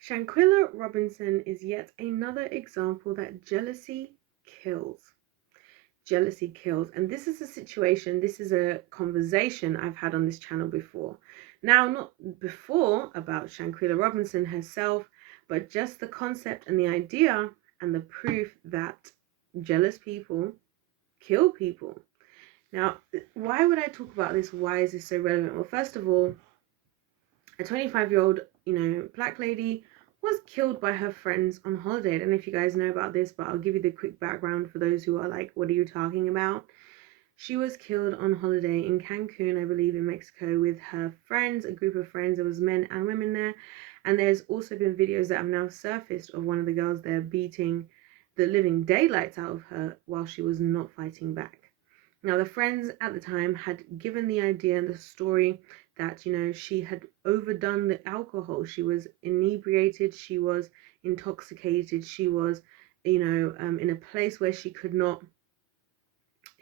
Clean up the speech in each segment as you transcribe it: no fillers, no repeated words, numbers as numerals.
Shanquella Robinson is yet another example that jealousy kills. Jealousy kills. And this is a situation, this is a conversation I've had on this channel before. Now, not before about Shanquella Robinson herself, but just the concept and the idea and the proof that jealous people kill people. Now, why would I talk about this? Why is this so relevant? Well, first of all, a 25-year-old, black lady was killed by her friends on holiday. I don't know if you guys know about this, but I'll give you the quick background for those who are like, what are you talking about? She was killed on holiday in Cancun, I believe, in Mexico, with her friends, a group of friends. There was men and women there. And there's also been videos that have now surfaced of one of the girls there beating the living daylights out of her while she was not fighting back. Now, the friends at the time had given the idea and the story that, she had overdone the alcohol. She was inebriated, she was intoxicated, she was, in a place where she could not,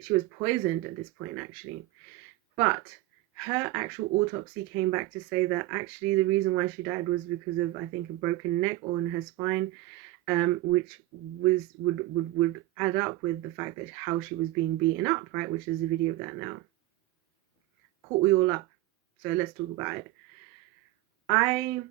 she was poisoned at this point, actually. But her actual autopsy came back to say that actually the reason why she died was because of, I think, a broken neck or in her spine, which would add up with the fact that how she was being beaten up, right? Which is a video of that now. Caught we all up. So let's talk about it. I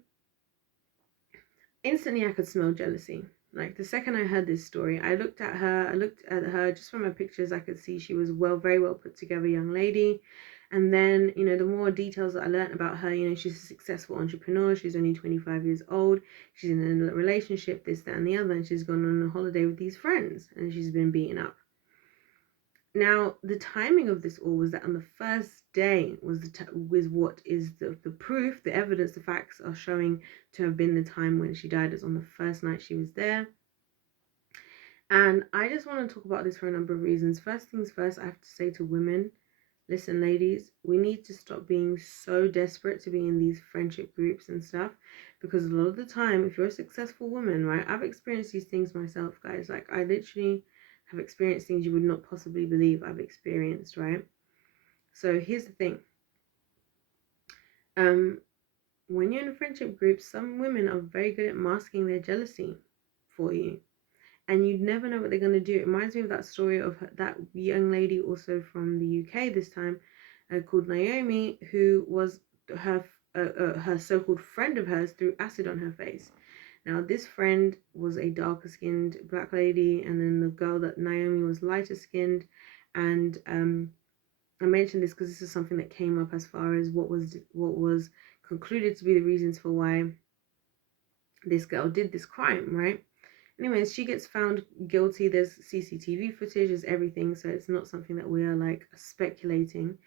could smell jealousy. Like the second I heard this story, I looked at her just from her pictures. I could see she was very well put together young lady. And then, the more details that I learned about her, she's a successful entrepreneur. She's only 25 years old. She's in a relationship, this, that, and the other. And she's gone on a holiday with these friends and she's been beaten up. Now, the timing of this all was that on the first day was what is the proof, the evidence, the facts are showing to have been the time when she died. Is on the first night she was there. And I just want to talk about this for a number of reasons. First things first, I have to say to women, listen, ladies, we need to stop being so desperate to be in these friendship groups and stuff, because a lot of the time, if you're a successful woman, right, I've experienced these things myself, guys. Like, I literally have experienced things you would not possibly believe I've experienced, right? So here's the thing. When you're in a friendship group, some women are very good at masking their jealousy for you. And you'd never know what they're going to do. It reminds me of that story of that young lady also from the UK this time, called Naomi, who was her so-called friend of hers threw acid on her face. Now, this friend was a darker skinned black lady, and then the girl that Naomi was lighter skinned. And I mentioned this because this is something that came up as far as what was concluded to be the reasons for why this girl did this crime, right? Anyways, she gets found guilty. There's CCTV footage, there's everything, so it's not something that we are like speculating,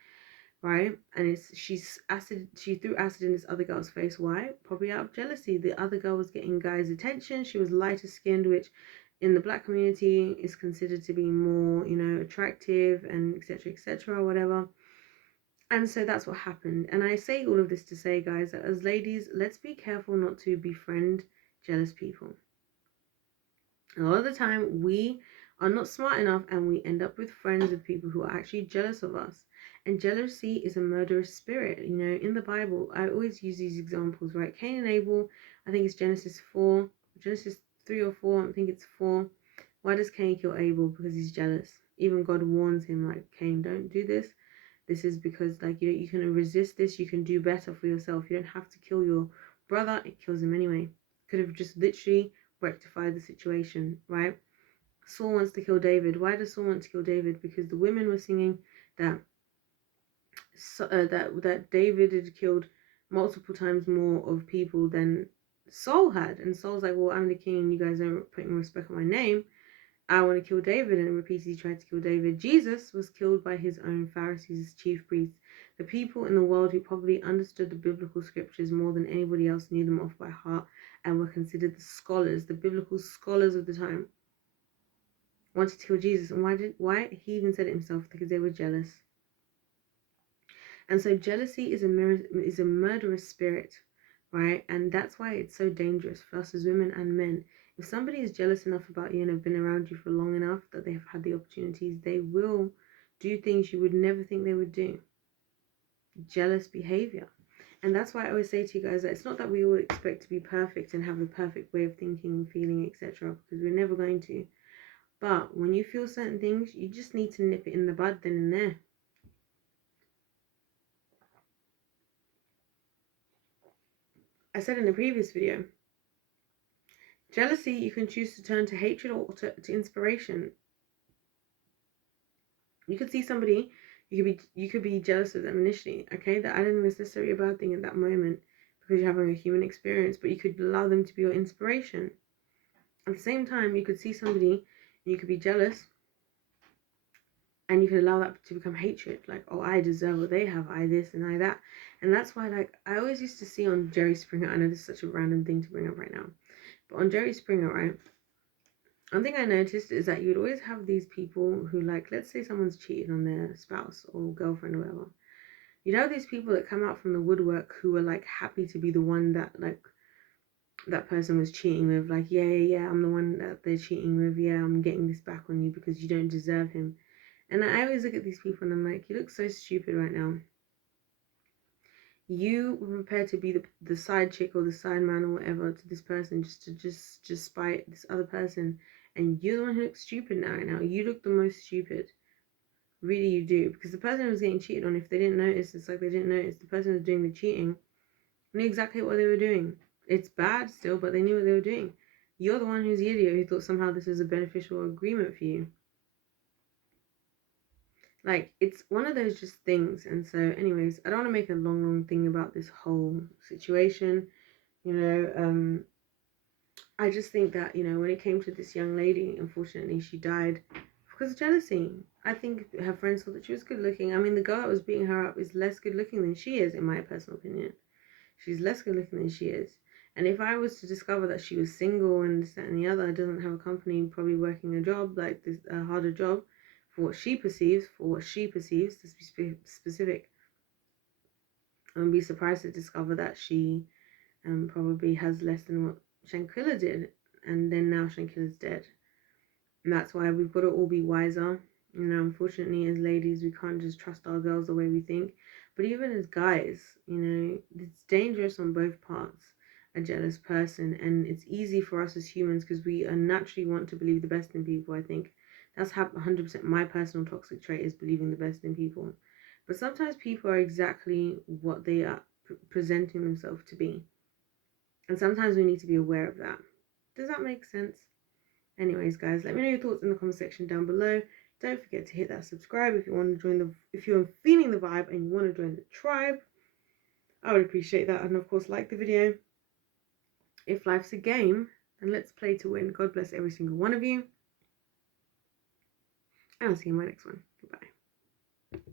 right? And she threw acid in this other girl's face. Why? Probably out of jealousy. The other girl was getting guys' attention. She was lighter skinned, which in the black community is considered to be more, attractive and etc., or whatever. And so that's what happened. And I say all of this to say, guys, that as ladies, let's be careful not to befriend jealous people. A lot of the time, we are not smart enough and we end up with friends with people who are actually jealous of us. And jealousy is a murderous spirit. In the Bible, I always use these examples, right? Cain and Abel, I think it's Genesis 3 or 4, I think it's 4. Why does Cain kill Abel? Because he's jealous. Even God warns him, like, Cain, don't do this. This is because, like, you can resist this. You can do better for yourself. You don't have to kill your brother. It kills him anyway. Could have just literally rectified the situation, right? Saul wants to kill David. Why does Saul want to kill David? Because the women were singing that that David had killed multiple times more of people than Saul had, and Saul's like, well, I'm the king, and you guys aren't putting respect on my name. I want to kill David, and repeatedly tried to kill David. Jesus was killed by his own Pharisees, chief priests, the people in the world who probably understood the biblical scriptures more than anybody else, knew them off by heart, and were considered the scholars, the biblical scholars of the time, wanted to kill Jesus. And why? He even said it himself, because they were jealous. And so jealousy is a murderous spirit, right? And that's why it's so dangerous for us as women and men. If somebody is jealous enough about you and have been around you for long enough that they have had the opportunities, they will do things you would never think they would do. Jealous behavior. And that's why I always say to you guys that it's not that we all expect to be perfect and have the perfect way of thinking and feeling, etc., because we're never going to. But when you feel certain things, you just need to nip it in the bud then and there. I said in the previous video, jealousy you can choose to turn to hatred or to inspiration. You could see somebody, you could be jealous of them initially, okay? That I don't think it's necessarily a bad thing at that moment because you're having a human experience, but you could allow them to be your inspiration. At the same time, you could see somebody and you could be jealous and you could allow that to become hatred. Like, oh, I deserve what they have, I this and I that. And that's why, like, I always used to see on Jerry Springer, I know this is such a random thing to bring up right now, but on Jerry Springer, right, one thing I noticed is that you'd always have these people who, like, let's say someone's cheated on their spouse or girlfriend or whatever. You'd have these people that come out from the woodwork who are, like, happy to be the one that, like, that person was cheating with. Like, yeah, I'm the one that they're cheating with. Yeah, I'm getting this back on you because you don't deserve him. And I always look at these people and I'm like, you look so stupid right now. You were prepared to be the side chick or the side man or whatever to this person just to spite this other person. And you're the one who looks stupid now. You look the most stupid. Really, you do. Because the person who was getting cheated on, if they didn't notice, it's like they didn't notice. The person who was doing the cheating knew exactly what they were doing. It's bad still, but they knew what they were doing. You're the one who's the idiot who thought somehow this is a beneficial agreement for you. Like, it's one of those just things. And so, anyways, I don't want to make a long thing about this whole situation. You know, I just think that, you know, when it came to this young lady, unfortunately, she died because of jealousy. I think her friends thought that she was good looking. I mean, the girl that was beating her up is less good looking than she is, in my personal opinion. She's less good looking than she is. And if I was to discover that she was single and this, that, and the other, doesn't have a company, probably working a job, like this, a harder job, for what she perceives, to be specific, I would be surprised to discover that she probably has less than what Shanquella did. And then now Shanquella's dead. And that's why we've got to all be wiser. You know, unfortunately, as ladies, we can't just trust our girls the way we think. But even as guys, you know, it's dangerous on both parts, a jealous person. And it's easy for us as humans because we naturally want to believe the best in people, I think. That's 100% my personal toxic trait, is believing the best in people. But sometimes people are exactly what they are presenting themselves to be. And sometimes we need to be aware of that. Does that make sense? Anyways, guys, let me know your thoughts in the comment section down below. Don't forget to hit that subscribe if you want to join if you're feeling the vibe and you want to join the tribe. I would appreciate that. And of course, like the video. If life's a game, then let's play to win. God bless every single one of you. And I'll see you in my next one. Goodbye.